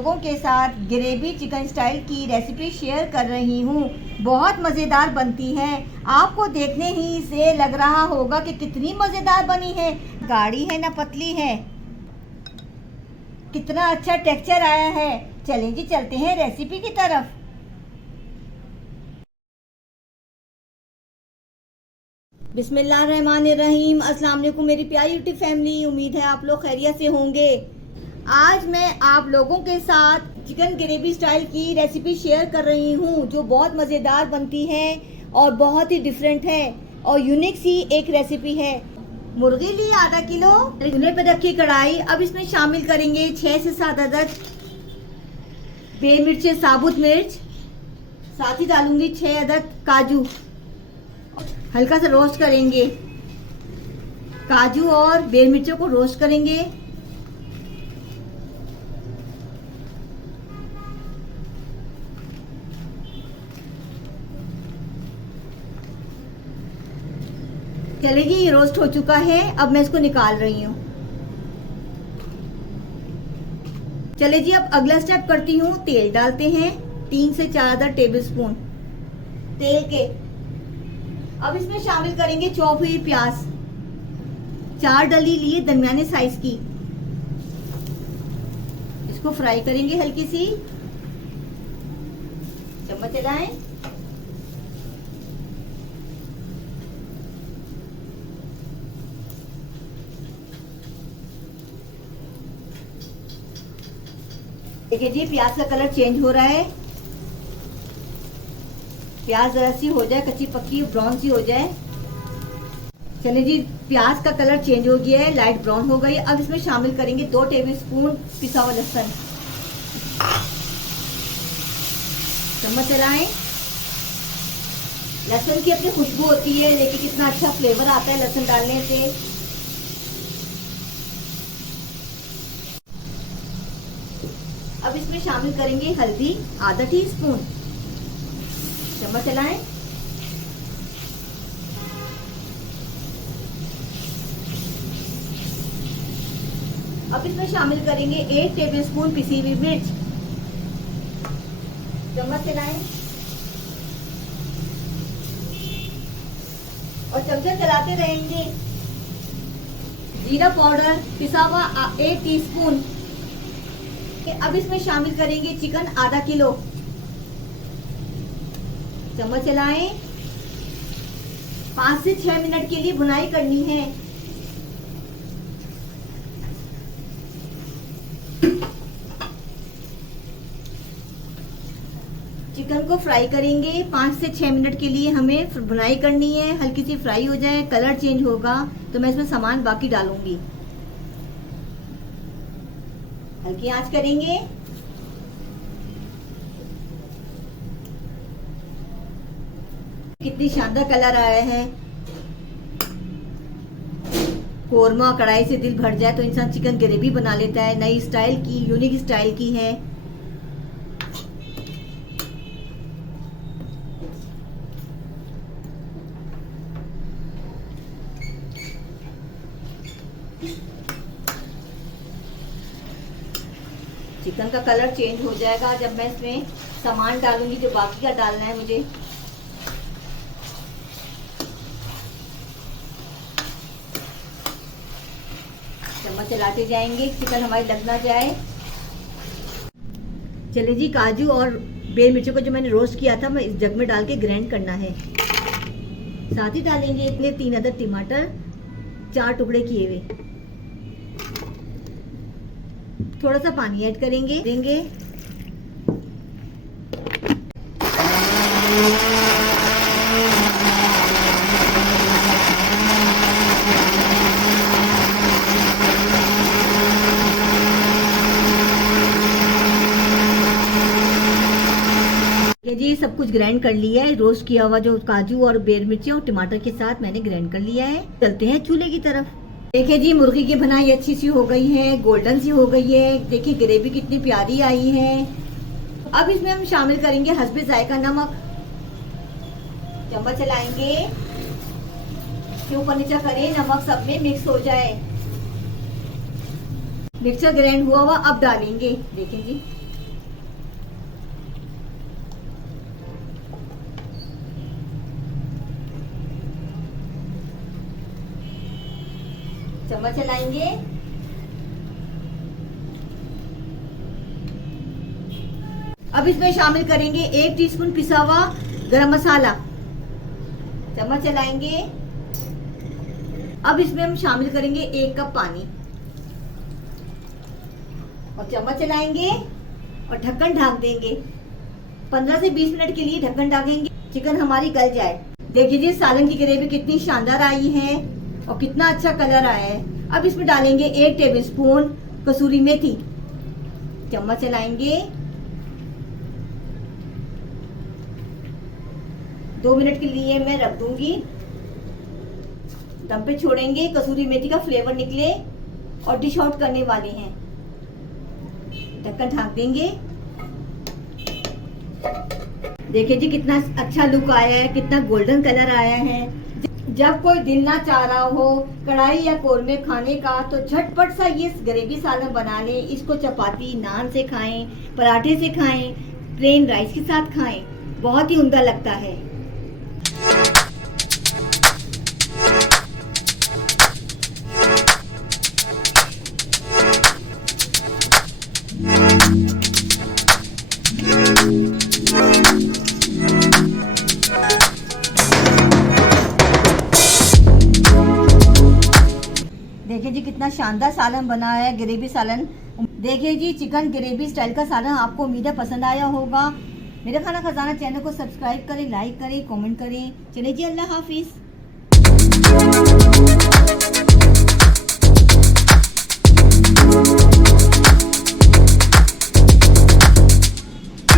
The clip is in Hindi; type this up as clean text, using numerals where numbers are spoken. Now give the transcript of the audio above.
लोगों के साथ ग्रेवी चिकन स्टाइल की रेसिपी शेयर कर रही हूँ। बहुत मज़ेदार बनती है। आपको देखने ही से लग रहा होगा कि कितनी मज़ेदार बनी है। गाढ़ी है ना पतली है, कितना अच्छा टेक्सचर आया है। चलें जी, चलते हैं रेसिपी की तरफ। बिस्मिल्लाहिर्रहमानिर्रहीम। अस्सलाम वालेकुम मेरी प्यारी यूट्यूब फैमिली। उम्मीद है आप लोग खैरियत से होंगे। आज मैं आप लोगों के साथ चिकन ग्रेवी स्टाइल की रेसिपी शेयर कर रही हूँ, जो बहुत मज़ेदार बनती है और बहुत ही डिफरेंट है और यूनिक सी एक रेसिपी है। मुर्गी ली आधा किलो, चूल्हे पे रखी कढ़ाई। अब इसमें शामिल करेंगे 6 से 7 अदद बे मिर्चे, साबुत मिर्च। साथ ही डालूंगी 6 अदद काजू। हल्का सा रोस्ट करेंगे काजू और बेर मिर्चों को रोस्ट करेंगे। चलेगी, ये रोस्ट हो चुका है। अब मैं इसको निकाल रही हूँ। चले जी, अब अगला स्टेप करती हूँ। तेल डालते हैं 3 से 4 टेबल स्पून तेल के। अब इसमें शामिल करेंगे चॉप हुई प्याज। 4 डली लिए दरमियाने साइज की। इसको फ्राई करेंगे हल्की सी। चम्मच चलाएं। देखिए जी, प्याज का कलर चेंज हो रहा है। प्याज जरा सी हो जाए, कच्ची पक्की ब्राउन सी हो जाए। चलिए जी, प्याज का कलर चेंज हो गया है, लाइट ब्राउन हो गई। अब इसमें शामिल करेंगे 2 टेबल स्पून पिसा हुआ लहसुन। चम्मच चलाएं। लहसुन की अपनी खुशबू होती है, लेकिन कितना अच्छा फ्लेवर आता है लहसुन डालने से। अब इसमें शामिल करेंगे हल्दी आधा टीस्पून। चम्मच चलाएं। अब इसमें शामिल करेंगे 1 टेबल स्पून पिसी हुई मिर्च। चम्मच चलाएं और चमचा चलाते रहेंगे। जीरा पाउडर पिसा हुआ 1 टीस्पून। अब इसमें शामिल करेंगे चिकन आधा किलो। चम्मच चलाएं। 5 से 6 मिनट के लिए भुनाई करनी है। चिकन को फ्राई करेंगे 5 से 6 मिनट के लिए। हमें भुनाई करनी है, हल्की सी फ्राई हो जाए, कलर चेंज होगा तो मैं इसमें सामान बाकी डालूंगी। हल्की आंच करेंगे। कितनी शानदार कलर आया है। कोरमा कढ़ाई से दिल भर जाए तो इंसान चिकन ग्रेवी बना लेता है। नई स्टाइल की, यूनिक स्टाइल की है। चिकन का कलर चेंज हो जाएगा जब मैं इसमें सामान डालूंगी जो बाकी का डालना है मुझे। चम्मच चलाते जाएंगे, चिकन हमारी लग ना जाए। चलिए जी, काजू और बेर मिर्चों को जो मैंने रोस्ट किया था, मैं इस जग में डाल के ग्राइंड करना है। साथ ही डालेंगे इतने 3 अदद टमाटर, 4 टुकड़े किए हुए। थोड़ा सा पानी ऐड करेंगे देंगे। जी, सब कुछ ग्राइंड कर लिया है। रोस्ट किया हुआ जो काजू और बेर मिर्ची और टमाटर के साथ मैंने ग्राइंड कर लिया है। चलते हैं चूल्हे की तरफ। देखिए जी, मुर्गी की बनाई अच्छी सी हो गई है, गोल्डन सी हो गई है। देखिए ग्रेवी कितनी प्यारी आई है। अब इसमें हम शामिल करेंगे हस्बे जायका नमक। चम्मच चलाएंगे, ऊपर नीचे करें, नमक सब में मिक्स हो जाए। मिक्सर ग्राइंड हुआ हुआ अब डालेंगे। देखिए जी, चम्मच चलाएंगे। अब इसमें शामिल करेंगे 1 टीस्पून पिसा हुआ गरम मसाला। चम्मच चलाएंगे। अब इसमें हम शामिल करेंगे 1 कप पानी और चम्मच चलाएंगे और ढक्कन ढक देंगे। 15 से 20 मिनट के लिए ढक्कन ढकेंगे, चिकन हमारी गल जाए। देखिए जी सालन की ग्रेवी कितनी शानदार आई है और कितना अच्छा कलर आया है। अब इसमें डालेंगे 1 टेबलस्पून कसूरी मेथी। चम्मच चलाएंगे। 2 मिनट के लिए मैं रख दूंगी, दम पे छोड़ेंगे, कसूरी मेथी का फ्लेवर निकले और डिश आउट करने वाले हैं। ढक्कन ढक देंगे। देखिए जी कितना अच्छा लुक आया है, कितना गोल्डन कलर आया है। जब कोई दिल ना चाह रहा हो कढ़ाई या कोरमे खाने का तो झटपट सा ये ग्रेवी सालन बना लें। इसको चपाती नान से खाएं, पराठे से खाएं, प्लेन राइस के साथ खाएं, बहुत ही उम्दा लगता है। देखिए जी कितना शानदार सालन बना है, ग्रेवी सालन। देखिए जी चिकन ग्रेवी स्टाइल का सालन आपको उम्मीद है पसंद आया होगा। मेरे खाना खजाना चैनल को सब्सक्राइब करें, लाइक करें, कमेंट करें। चलिए जी, अल्लाह हाफिज।